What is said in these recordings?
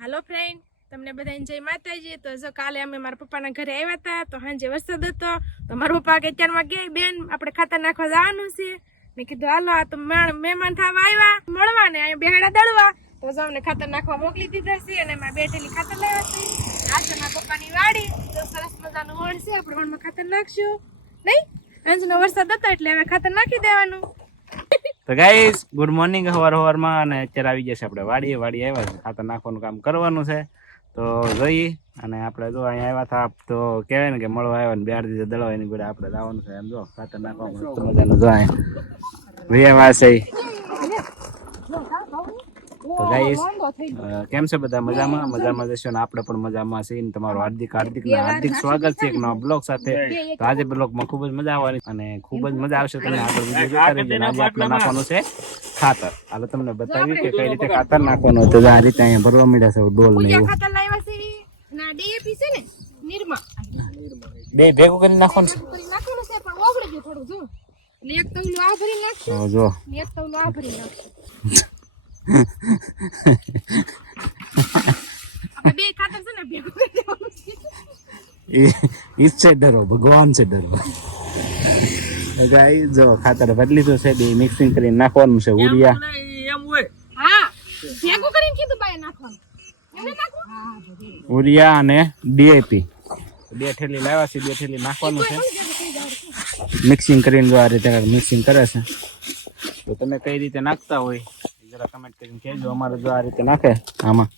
હાલો friend, તમને બધાને જય માતાજી। તો જો કાલે અમે મારા પપ્પાના ઘરે આવ્યા હતા, તો સાંજે વરસાદ હતો, તો મારા પપ્પા કે અત્યારમાં ગયા બેન આપણે ખાતર નાખવા જવાનું છે। મેં કીધું હાલો, આ તો મહેમાન થવા આવ્યા મળવા ને અહીંયા બેહાડા દળવા, તો જો અમને ખાતર નાખવા મોકલી દીધા છે અને એમાં બેઠેલી ખાતર લાવ્યા છે। આ છે મારા પપ્પાની વાડી, તો સરસ મજાનું વણ છે, આપણે વણમાં ખાતર નાખશું નહીં। સાંજનો વરસાદ હતો એટલે હવે ખાતર નાખી દેવાનું। તો ગાઈસ ગુડ મોર્નિંગ સવારમાં, અને અત્યારે આવી જશે આપણે વાડી આવ્યા છે, ખાતર નાખવાનું કામ કરવાનું છે। તો જોઈ અને આપણે જો અહીંયા આવ્યા હતા, તો કહેવાય ને કે મળવા આવ્યા ને 2 દિવસ દળવા એની જોડે આપણે જવાનું છે। એમ જો ખાતર નાખવા મસ્ત મજાનું જો અહીંયા છે। તો ગાઈસ કેમ છે બધા? મજામાં જશો ને આપણે પણ મજામાં છીએ ને તમારું હાર્દિક સ્વાગત છે એક નવા બ્લોગ સાથે। તો આજે બ્લોગમાં ખૂબ જ મજા આવવાની અને ખૂબ જ મજા આવશે, તમે આગળ વિડીયો જોતા રહેજો। આજે આપણે નાખવાનું છે ખાતર। હાલો તમને બતાવ્યું કે કઈ રીતે ખાતર નાખવાનું, તો આ રીતે અહીંયા ભરવા મળ્યા છે ડોલ ને એવું ખાતર લાવ્યા છે ના ડીએપી છે ને નિર્મા, બે ભેગું કરી નાખવાનું છે, પણ ઓગળી ગયું થોડું જો, એટલે એક તવલું આ ભરી નાખશું જો ને એક તવલું આ ભરી નાખશું। આપણે બે ખાતર છે ને ભેગું કરી દેવાનું છે। ઈચ્છે ડરો ભગવાન છે ડરો। ગાઈસ જો ખાતર ભરી લીધું છે, બે મિક્સિંગ કરીને નાખવાનું છે ઉરિયા। હા ભેગું કરીને કીધું બાય નાખવાનું, એમને નાખવું ઉરિયા અને ડીએપી 2 થેલી લાવ્યા છે, 2 થેલી નાખવાનું છે મિક્સિંગ કરીને। જો આ રીતે મિક્સિંગ કરે છે, તો તમે કઈ રીતે નાખતા હોય જરા કમેન્ટ કરીને કહેજો। અમારે જો આ રીતે નાખે આમાં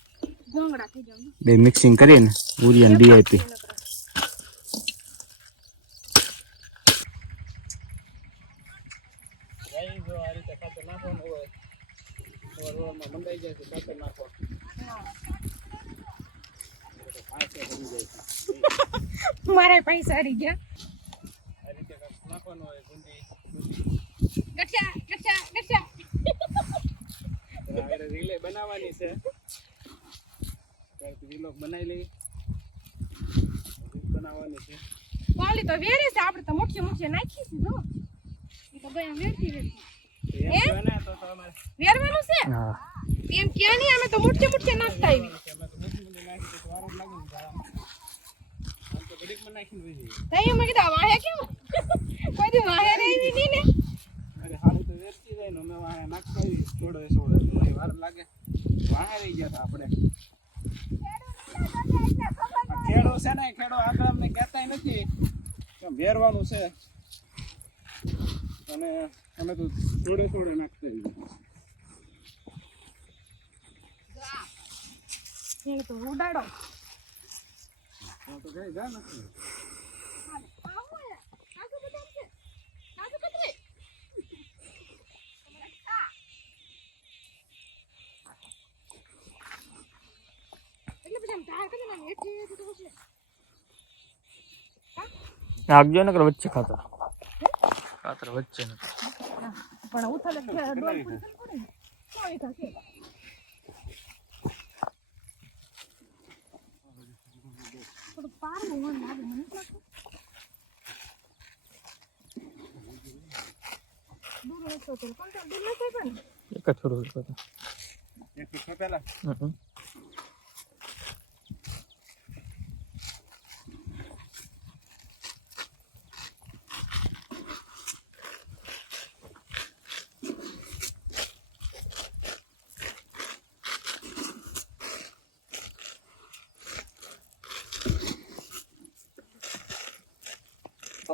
ગોંગડા થઈ જાવ, બે મિક્સિંગ કરીને ઉરિયા અને ડીએપી। મારા પૈસા હરી ગયા। ગઠિયા ગઠિયા ગઠિયા રીલે બનાવવાની છે, રીલો બનાવી લઈ બનાવવાની છે। પાલી તો વેરે છે, આપણે તો મુઠ્ઠી નાખી છે જો, એ તો ગયા વેરતી વેરવાનું છે। હા એમ ક્યાં નહીં, અમે તો મુઠ્ઠી નાખતા આવી તઈ મેં કીધું વાહે કેમ કોઈ દી વાહે રહી નહીં ને। અરે હારું તો વેચતી જાય ને, અમે વાહે નાખતા આવી થોડો વાર લાગે, વાહે રહી ગયા આપણે ખેડો છે ને, ખેડો આગળ અમને કહેતા નથી કેમ વેરવાનું છે, અને અમે તો થોડે નાખતા એ તો ઉડાડો તો કઈ જા નથી આગજો ને વચ્ચે ખાતર વચ્ચે પણ ઉથલે ડોલ પૂરી પડે કોઈ થશે થોડું પાર મોહન લાગે મને દૂર રહેતો તો કંટ્રોલ દૂર ન થાય પણ એક થોડું એક પેલા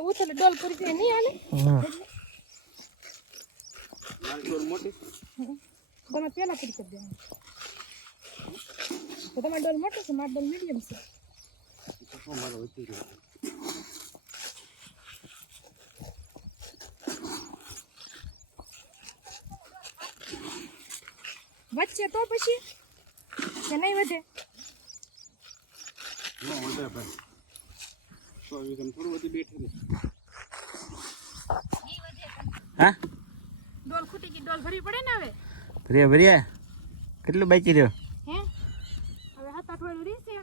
ઉથલે ડોલ પૂરી થાય નહીં આને ડોલ મોટી તમે પેલા પૂરી કરી દેવાનું, તો તમારી ડોલ મોટી છે, મારી ડોલ મીડિયમ છે। મારો વચ્ચે વચ્ચે તો પછી કે નહીં વધે વધે ભાઈ તો થોડું બધી બેઠી હા ડોલ ખૂટી ગઈ, ડોલ ભરવી પડે ને હવે ભર્યા કેટલું બાકી રહ્યો હે હવે 7-8 રહી છે।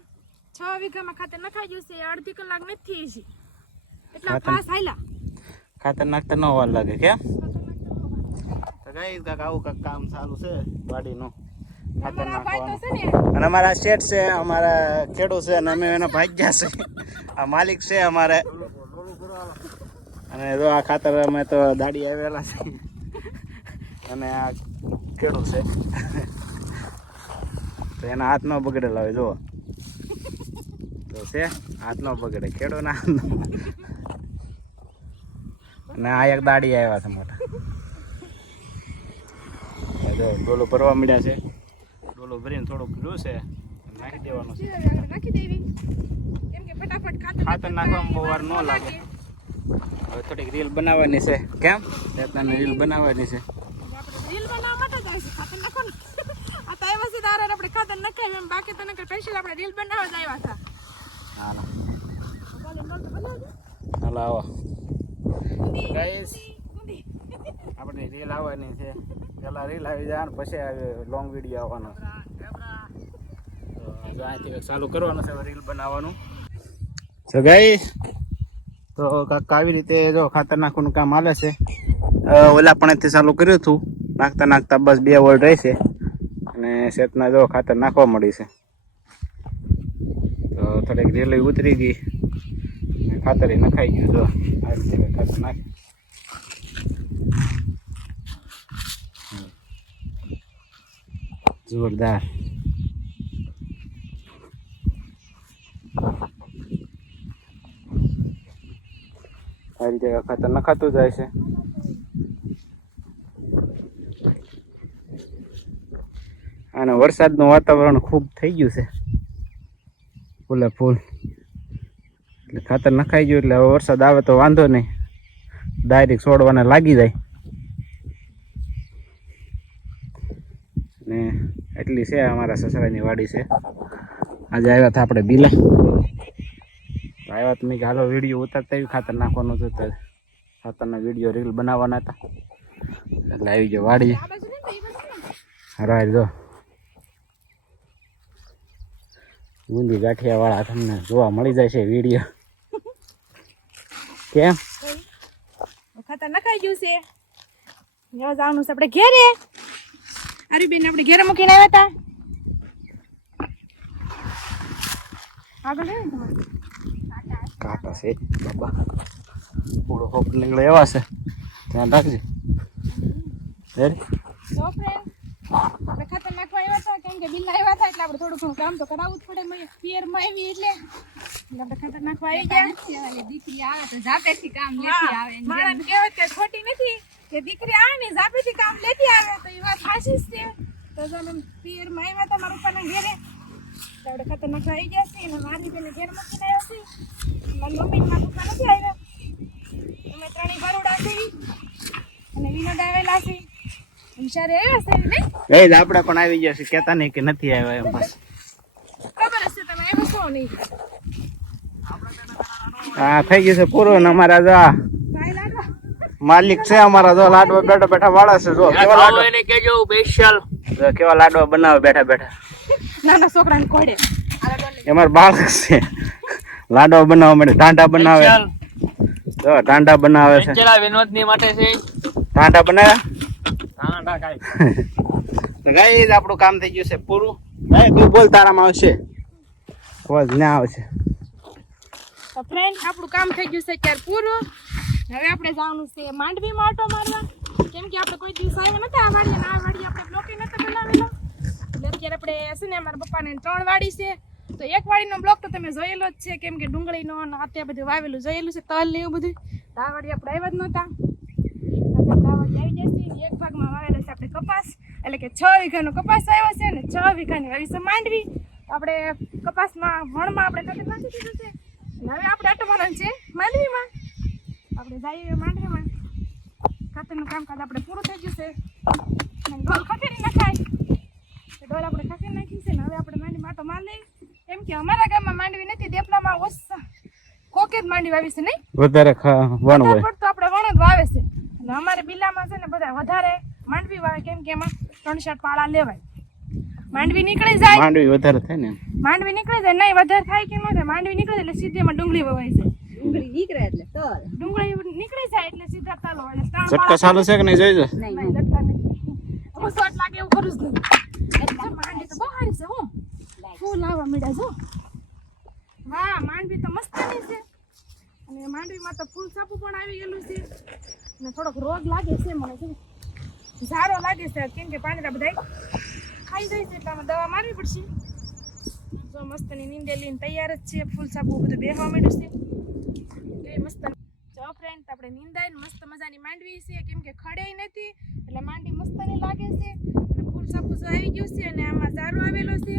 6 વીઘામાં ખાતર નખાઈ ગયું છે, અડધી કલાક નથી છે, એટલા પાસ હાલ્યા ખાતર નાખતા ન વાર લાગે કેમ? તો ગાઈસ કાક આવું કાક કામ ચાલુ છે વાડીનું। ખાતર અમારા ભાઈ તો નાખવાનું. છે ને અને અમારા શેઠ છે, અમારા ખેડૂત છે અને અમે એના ભાગ્યા છે. આ માલિક છે અમારે. અને જો આ ખાતર અમે તો દાડી આવેલા છે અને આ ખેડૂત છે તો એના હાથ ન બગડેલા હોય. જુઓ તો છે હાથ ન બગડે, ખેડૂતના હાથ ન. અને આ એક દાડી આવ્યા છે મોટા. જો ડોલો ભરવા મળ્યા છે. ડોલો ભરીને થોડુંક રહ્યું છે, નાખી દેવાનું છે. નાખી દેવી કેમ કે ફટાફટ ખાતર નાખવામાં બહુ વાર ન લાગે. હવે થોડીક રીલ બનાવવાની છે. કેમ તને રીલ બનાવવાની છે? આપણે રીલ બનાવવા માટે જ આવી છે ખાતર નાખવાનું. આ તો આવ્યા છે તારે આપણે ખાતર નખાય એમ, બાકી તો નકર સ્પેશિયલ આપણે રીલ બનાવવા જ આવ્યા હતા. હાલો ચાલો નોટ બનાવજો. હાલો આવો ગાઈસ, આપણે રીલ આવવાની છે. પેલા રીલ આવી જાય ને પછી લોંગ વિડીયો આવવાનો છે. તો અહીંથી ચાલુ કરવાનું છે રીલ બનાવવાનું. તો ગાઈસ, તો કાંઈક આવી રીતે જો ખાતર નાખવાનું કામ હાલે છે. ઓલા પણ ચાલુ કર્યું હતું, નાખતા નાખતા બસ 2 વોલ્ટ રહેશે અને શેતના જો ખાતર નાખવા મળી છે. તો થોડીક રેલી ઉતરી ગઈ, ખાતર નખાઈ ગયું. જો આ રીતે ખાતર નાખી. જોરદાર. આ રીતે ખાતર નખાતું જાય છે. અને વરસાદનું વાતાવરણ ખૂબ થઈ ગયું છે, ફૂલે ફૂલ. એટલે ખાતર નખાઈ ગયું એટલે હવે વરસાદ આવે તો વાંધો નહીં, ડાયરેક્ટ છોડવાને લાગી જાય. ને એટલી છે અમારા સસરાની વાડી છે. આજે આવ્યા હતા આપણે બીલા, આવ્યા તો મેં કે હાલો વિડીયો ઉતારતા આવ્યું, ખાતર નાખવાનું હતું તો ખાતરના વિડીયો રીલ બનાવવાના હતા એટલે આવી ગયો વાડી. આ બાજુ ને તો એ બાજુ ને. રાય જો બુંદી ગાંઠિયા વાળા તમને જોવા મળી જાય છે વિડીયો. કેમ ખાતર નખાઈ ગયું છે. હવે જવાનું છે આપણે ઘેરે. અરે બેન આપણે ઘેરે મૂકીને આવ્યા હતા. આગળ હે ને તમારે? કાંટા છે બાબા, થોડો હોપ નીકળે એવા છે, ધ્યાન રાખજે. તો ફ્રેન્ડ આપણે ખાતર નાખવા આવ્યા હતા, કેમ કે બિલ આવ્યા હતા એટલે આપણે થોડું ઘણું કામ તો કરાવવું જ પડે. પિયરમાં આવી એટલે આપણે ખાતર નાખવા આવી ગયા. દીકરી આવે તો જાપેથી કામ લેતી આવે ને માણસ કહેવત કે ખોટી નથી કે દીકરી આવે ને ઝાપેથી કામ લેતી આવે, તો એ વાત સાચી જ છે. તો જો અમે પિયરમાં આવ્યા હતા મારા પપ્પાના ઘેરે, તો આપણે ખાતર નાખવા આવી ગયા છીએ. અને મારી બેને ઘેર મૂકીને આવ્યા છીએ. મારી મમ્મી ને મારા પપ્પા નથી આવ્યા. અમે ત્રણેય બરોડા છીએ અને વિનોદ આવેલા છે. વિચારે આવ્યા છે નહીં? એ જ આપણે પણ આવી ગયા છે, કહેતા નહીં કે નથી આવ્યા એમ. બસ ખબર હશે તમે આવ્યા છો નહીં. હા થઈ ગયું છે પૂરું. ને અમારા જો આ ભાઈ લાડવા માલિક છે અમારા, જો લાડવા બેઠા બેઠા વાળા છે. જો કેવા લાડવા, એને કેજો સ્પેશિયલ જો કેવા લાડવા બનાવે બેઠા બેઠા. નાના છોકરાને કોડે અમારા બાળક છે, લાડવા બનાવવા માટે ટાંટા બનાવે. જો ટાંટા બનાવે છે. ચલા વિનોદની માટે છે ટાંટા બનાવ્યા. ટાંટા કાઈ ગાઈસ આપણું કામ થઈ ગયું છે પૂરું. ભાઈ તું બોલ, તારામાં આવશે અવાજ ના આવશે. તો ફ્રેન્ડ આપણું કામ થઈ ગયું છે અત્યારે પૂરું. હવે આપણે જવાનું છે માંડવીમાં આટો મારવા, કેમ કે આપણે કોઈ દિવસ આવ્યા નતા આ વાડીએ. આ વાડી આપણે બ્લોકે નતો બનાવેલો એટલે અત્યારે આપણે છે ને અમારા પપ્પાને 3 વાડી છે. તો એક વાડીનો બ્લોક તો તમે જોયેલો જ છે, કેમ કે ડુંગળીનો અને અત્યારે બધું વાવેલું જોયેલું છે, તલ ને એવું બધું. તો આ વાડી આપણે આવ્યા જ નહોતા. અત્યારે આ વાડી આવી જશે. એક ભાગમાં વાવેલો છે આપણે કપાસ, એટલે કે 6 વીઘાનો કપાસ આવ્યો છે અને 6 વીઘાની વાવી છે માંડવી. તો આપણે કપાસમાં વણમાં આપણે ખાતર નાખી દીધું છે. અને હવે આપણે આટો મારવાનું છે માંડવીમાં. આપણે જઈએ માંડવીમાં. ખાતરનું કામકાજ આપણે પૂરું થઈ ગયું છે. અને ડોલ ખખેરી નખાય તો ડોલ આપણે ખખેરી નાખી છે. ને હવે આપણે માંડવી માટો માર લઈએ, કેમ કે અમારા ગામમાં માંડવી નથી, દેપલામાં ઓછા કોકે જ માંડવી વાવી છે નહીં, વધારે વણ હોય તો આપણે વણ જ વાવે છે. અને અમારે બિલામાં છે ને બધા વધારે માંડવી વાવે, કેમ કે એમાં 3-4 પાળા લેવાય. માંડવી નીકળી જાય, માંડવી વધારે થાય ને. માંડવી નીકળી જાય નહીં વધારે થાય કે ન થાય, માંડવી નીકળી જાય એટલે સીધી એમાં ડુંગળી વવાય છે. ડુંગળી નીકળે એટલે તલ ડુંગળી નીકળી જાય એટલે સીધા તાલો એટલે ઝટકા ચાલુ છે કે નહીં જોઈજો. નહીં લટકા નથી. હું શોટ લાગે એવું કરું જ નહીં. એટલે માંડવી બહુ સારી છે હું ફૂલ આવવા મળ્યા જો વાહ માંડવી તો મસ્તની છે અને માંડવીમાં તો ફૂલ સાપુ પણ આવી ગયેલું છે અને થોડોક રોગ લાગે છે મને છે ઝારો લાગે છે કેમ કે પાંદડા બધા ખાઈ જાય છે એટલે આમાં દવા મારવી પડશે જો મસ્તની નીંદેલી ને તૈયાર જ છે ફૂલ સાપુ બધું બેહવા માંડ્યું છે એ મસ્ત જો ફ્રેન્ડ આપણે નીંદાઈને મસ્ત મજાની માંડવી છે કેમ કે ખડે નથી એટલે માંડવી મસ્તની લાગે છે અને ફૂલ સાપુ જો આવી ગયું છે અને આમાં ઝારો આવેલો છે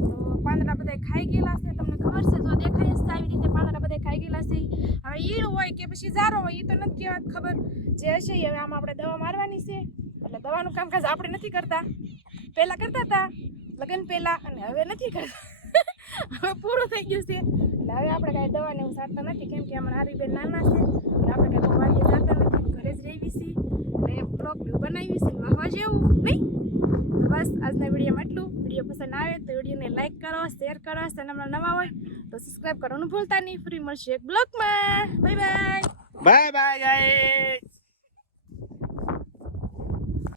તો પાંદડા બધા ખાઈ ગયેલા છે તમને ખબર છે જો દેખાય છે આવી રીતે પાંદડા બધા ખાઈ ગયેલા છે હવે ઈળ હોય કે પછી ઝારો હોય એ તો નથી કહેવાત ખબર જે હશે એ હવે આમાં આપણે દવા મારવાની છે એટલે દવાનું કામકાજ આપણે નથી કરતા પહેલા કરતા હતા લગ્ન પહેલા અને હવે નથી કરતા હવે પૂરું થઈ ગયું છે એટલે હવે આપણે કાંઈ દવાને એવું સારતા નથી કેમ કે અમારા હારી બેન નાના છે એટલે આપણે કાંઈ બવારીએ જાતા નથી ઘરે જ રહેવી છીએ અને બ્લોગ બનાવી છે વાહવા જેવું નહીં બસ આજના વિડીયોમાં એટલું વિડીયો પસંદ આવે તો વિડીયોને લાઈક કરો શેર કરો ચેનલમાં નવા હોય તો સબસ્ક્રાઈબ કરવાનું ભૂલતા નહીં ફરી મળશે એક બ્લોગમાં bye bye bye bye guys.